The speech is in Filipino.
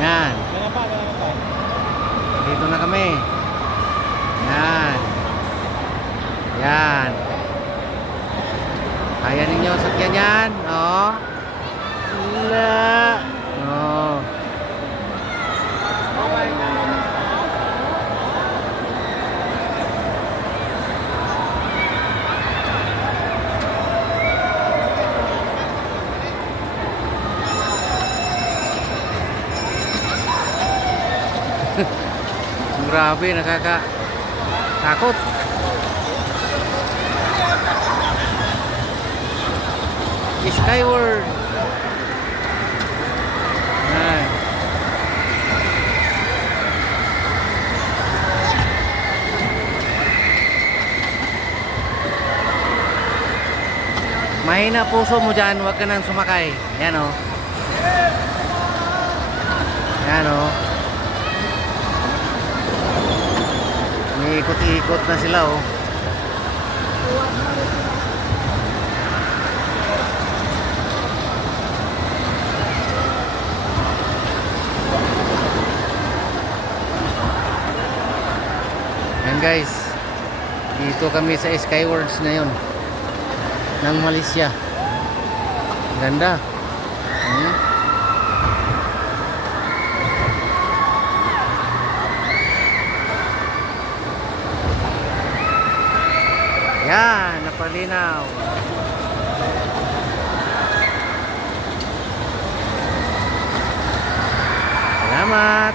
Yan. Ganyan pa. Dito na kami. Yan. Yan. Kaya ninyo sakyan yan. Oh. La. Oh. Grabe, nakakatakot. Skyward. Yan. Mahina puso mo dyan, huwag ka nang sumakay. Yan o. Yan o. May ikot-ikot na sila o. Yan guys, dito kami sa Skywards na yun ng Malaysia. Ganda. Yan, napalinaw. Salamat.